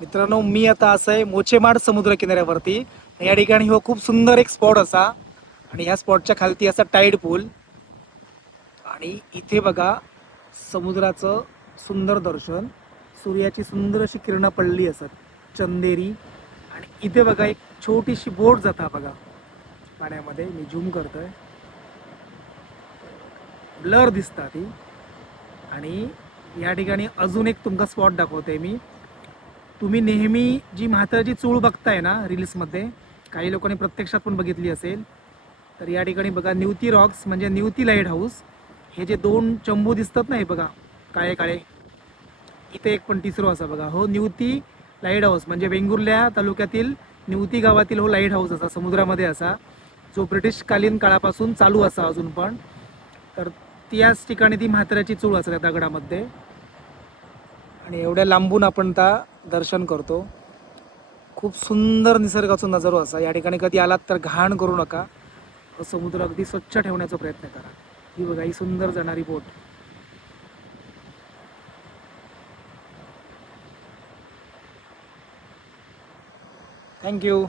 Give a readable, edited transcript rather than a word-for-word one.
मित्रांनो, मी आता असं आहे मोचेमाड समुद्र किनाऱ्यावरती. या ठिकाणी हो खूप सुंदर एक स्पॉट असा, आणि ह्या स्पॉटच्या खालती असा टाईड पूल, आणि इथे बघा समुद्राचं सुंदर दर्शन, सूर्याची सुंदर अशी किरणं पडली असत चंदेरी. आणि इथे बघा एक छोटीशी बोट जाता बघा पाण्यामध्ये. मी झूम करतोय, ब्लर दिसता ती. आणि या ठिकाणी अजून एक तुमका स्पॉट दाखवते मी. तुम्ही नेहमी जी म्हातारीची चूळ बघताय ना रील्समध्ये, काही लोकांनी प्रत्यक्षात पण बघितली असेल, तर या ठिकाणी बघा निवती रॉक्स म्हणजे निवती लाईट हाऊस. हे जे दोन चंबू दिसतात ना, हे बघा काळे काळे, इथे एक पण तिसरं असा बघा, हो निवती लाईट हाऊस म्हणजे वेंगुर्ल्या तालुक्यातील निवती गावातील हो लाईट हाऊस असा समुद्रामध्ये असा, जो ब्रिटिशकालीन काळापासून चालू असा अजून पण. तर त्याच ठिकाणी ती म्हाताऱ्याची चूळ असते त्या दगडामध्ये. आणि एवढ्या लांबून आपण त्या दर्शन करतो. खूप सुंदर निसर्गाचा नजारा असा. या ठिकाणी कधी आलात तर घाण करू नका, समुद्र अगदी स्वच्छ ठेवण्याचा प्रयत्न करा. ही बघा ही सुंदर जाणारी बोट. थँक्यू.